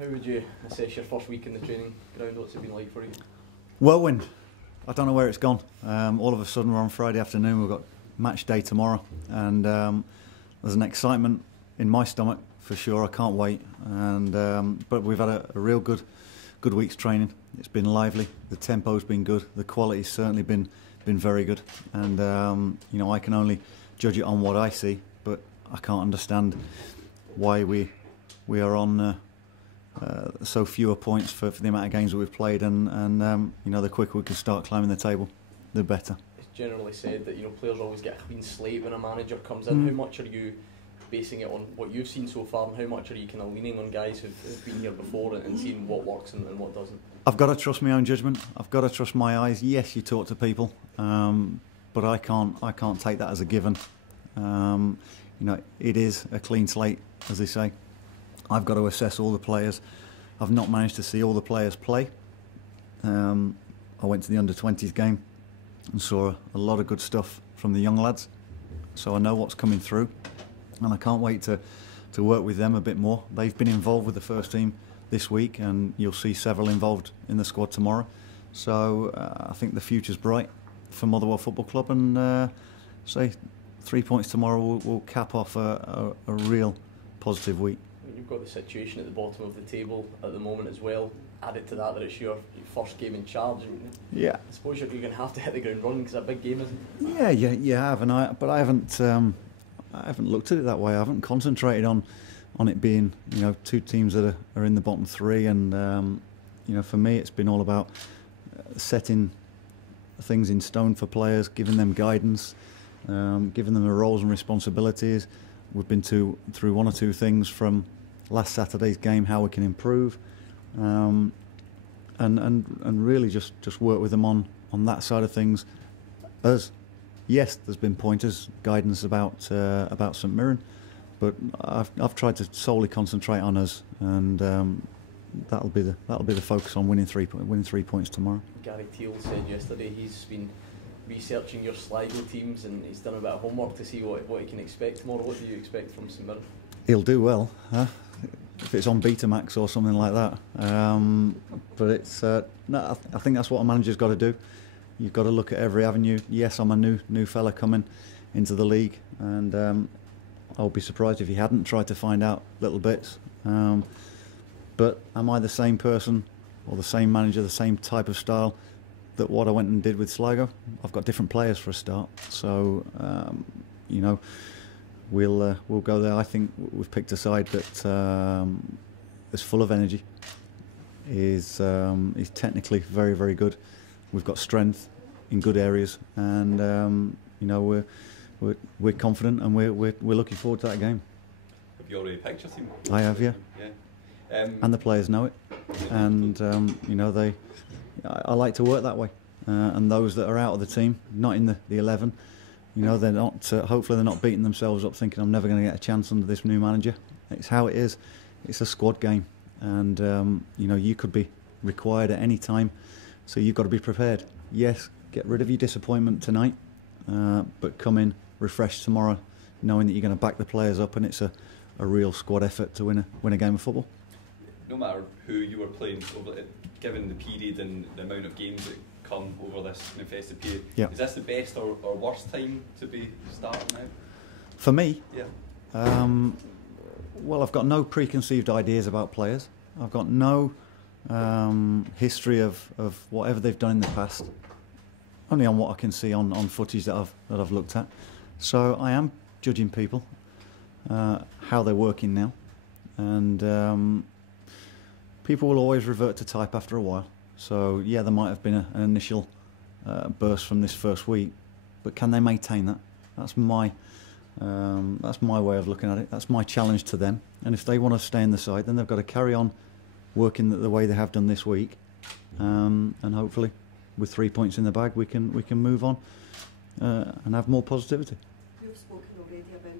how would you assess your first week in the training ground? What's it been like for you? Whirlwind. I don't know where it's gone. All of a sudden we're on Friday afternoon, we've got match day tomorrow, and there's an excitement in my stomach for sure. I can't wait. And but we've had a real good week's training. It's been lively, the tempo's been good, the quality's certainly been very good, and you know, I can only judge it on what I see, but I can't understand why we are on so fewer points for the amount of games that we've played, and you know, the quicker we can start climbing the table, the better. It's generally said that, you know, players always get a clean slate when a manager comes in. How much are you basing it on what you've seen so far, and how much are you kind of leaning on guys who've been here before and seeing what works and what doesn't? I've got to trust my own judgment. I've got to trust my eyes. Yes, you talk to people, but I can't take that as a given. You know, it is a clean slate, as they say. I've got to assess all the players. I've not managed to see all the players play. I went to the under-20s game and saw a lot of good stuff from the young lads, so I know what's coming through, and I can't wait to work with them a bit more. They've been involved with the first team this week, and you'll see several involved in the squad tomorrow. So I think the future's bright for Motherwell Football Club, and say 3 points tomorrow will cap off a real positive week. You've got the situation at the bottom of the table at the moment as well. Added to that it's your first game in charge. Yeah. I suppose you're going to have to hit the ground running because it's a big game, isn't it? Yeah, you have, but I haven't looked at it that way. I haven't concentrated on it being, you know, two teams that are in the bottom three, and you know, for me it's been all about setting things in stone for players, giving them guidance, giving them the roles and responsibilities. We've been through one or two things from last Saturday's game, how we can improve, and really just work with them on that side of things. As yes, there's been pointers, guidance about St Mirren, but I've tried to solely concentrate on us, and that'll be the focus on winning 3 points tomorrow. Gary Teal said yesterday he's been researching your Sligo teams, and he's done a bit of homework to see what he can expect tomorrow. What do you expect from St Mirren? He'll do well, huh? If it's on Betamax or something like that. But it's no, I think that's what a manager's got to do. You've got to look at every avenue. Yes, I'm a new fella coming into the league, and I'll be surprised if he hadn't tried to find out little bits. But am I the same person or the same manager, the same type of style that what I went and did with Sligo? I've got different players for a start, so you know, we'll go there. I think we've picked a side that is full of energy, is technically very, very good. We've got strength in good areas, and you know, we're confident, and we're looking forward to that game. Have you already picked your team? I have, yeah. And the players know it, and you know, I like to work that way. And those that are out of the team, not in the 11, you know, they're not. Hopefully, they're not beating themselves up, thinking I'm never going to get a chance under this new manager. It's how it is. It's a squad game, and you know, you could be required at any time, so you've got to be prepared. Yes, get rid of your disappointment tonight, but come in refreshed tomorrow, knowing that you're going to back the players up, and it's a real squad effort to win a game of football. No matter who you were playing, given the period and the amount of games that come over this festive period, is this the best or worst time to be starting now? For me? Yeah. Well, I've got no preconceived ideas about players. I've got no history of whatever they've done in the past. Only on what I can see on footage that I've looked at. So I am judging people, how they're working now, and people will always revert to type after a while. So yeah, there might have been an initial burst from this first week, but can they maintain that? That's my way of looking at it. That's my challenge to them. And if they want to stay in the side, then they've got to carry on working the way they have done this week, and hopefully, with 3 points in the bag, we can move on and have more positivity. You've spoken already about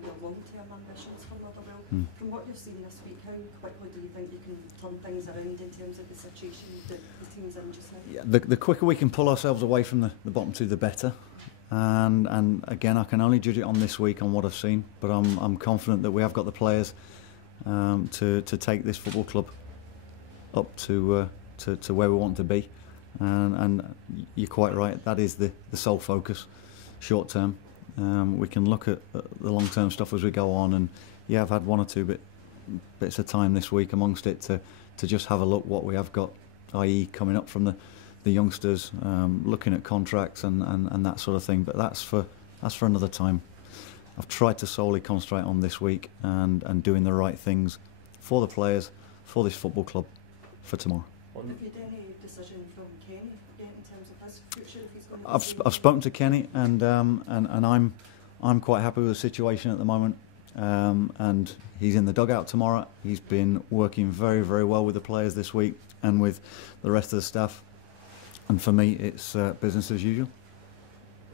your long-term ambitions for Motherwell. From what you've seen this week, how quickly do you think you can turn things around in terms of the situation that the team's in just now? Yeah, the quicker we can pull ourselves away from the bottom two, the better. And again, I can only judge it on this week, on what I've seen. But I'm confident that we have got the players to take this football club up to where we want to be, and you're quite right, that is the sole focus. Short term, we can look at the long term stuff as we go on, and yeah, I've had one or two bits of time this week amongst it to just have a look what we have got, i.e. coming up from the youngsters, looking at contracts and that sort of thing, but that's for another time. I've tried to solely concentrate on this week and doing the right things for the players, for this football club, for tomorrow. Have you had any decision from Kenny in terms of his future? If he's going to I've spoken to Kenny, and I'm quite happy with the situation at the moment. And he's in the dugout tomorrow. He's been working very, very well with the players this week and with the rest of the staff. And for me, it's business as usual.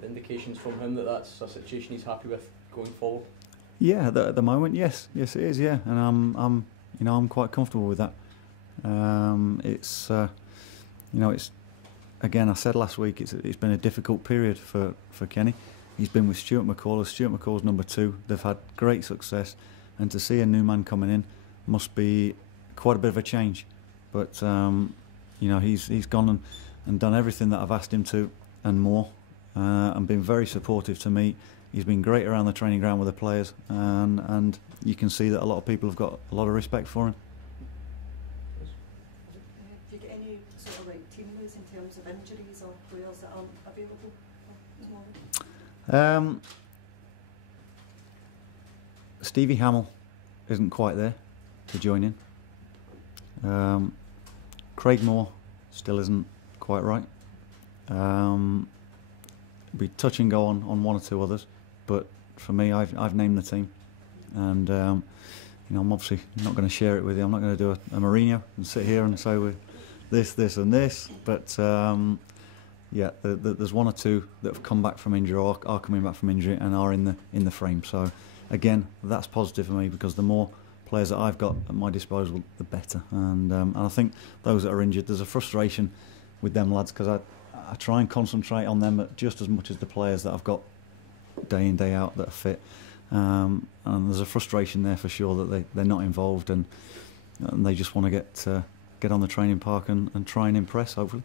Indications from him that that's a situation he's happy with going forward? Yeah, at the moment, yes, it is. Yeah, and I'm quite comfortable with that. It's again, I said last week, it's been a difficult period for Kenny. He's been with Stuart McCall. Stuart McCall's number 2. They've had great success, and to see a new man coming in must be quite a bit of a change. But he's gone and done everything that I've asked him to and more, and been very supportive to me. He's been great around the training ground with the players, and you can see that a lot of people have got a lot of respect for him. Do you get any sort of like team news in terms of injuries or players that aren't available tomorrow? Stevie Hamill isn't quite there to join in. Craig Moore still isn't quite right. Be touch and go on one or two others, but for me, I've named the team, and I'm obviously not going to share it with you. I'm not going to do a Mourinho and sit here and say we're this and this, but yeah, there's one or two that have come back from injury or are coming back from injury and are in the frame. So again, that's positive for me, because the more players that I've got at my disposal, the better. And I think those that are injured, there's a frustration with them lads, because I try and concentrate on them just as much as the players that I've got day in, day out that are fit. And there's a frustration there for sure that they're not involved, and they just want to get on the training park and try and impress, hopefully.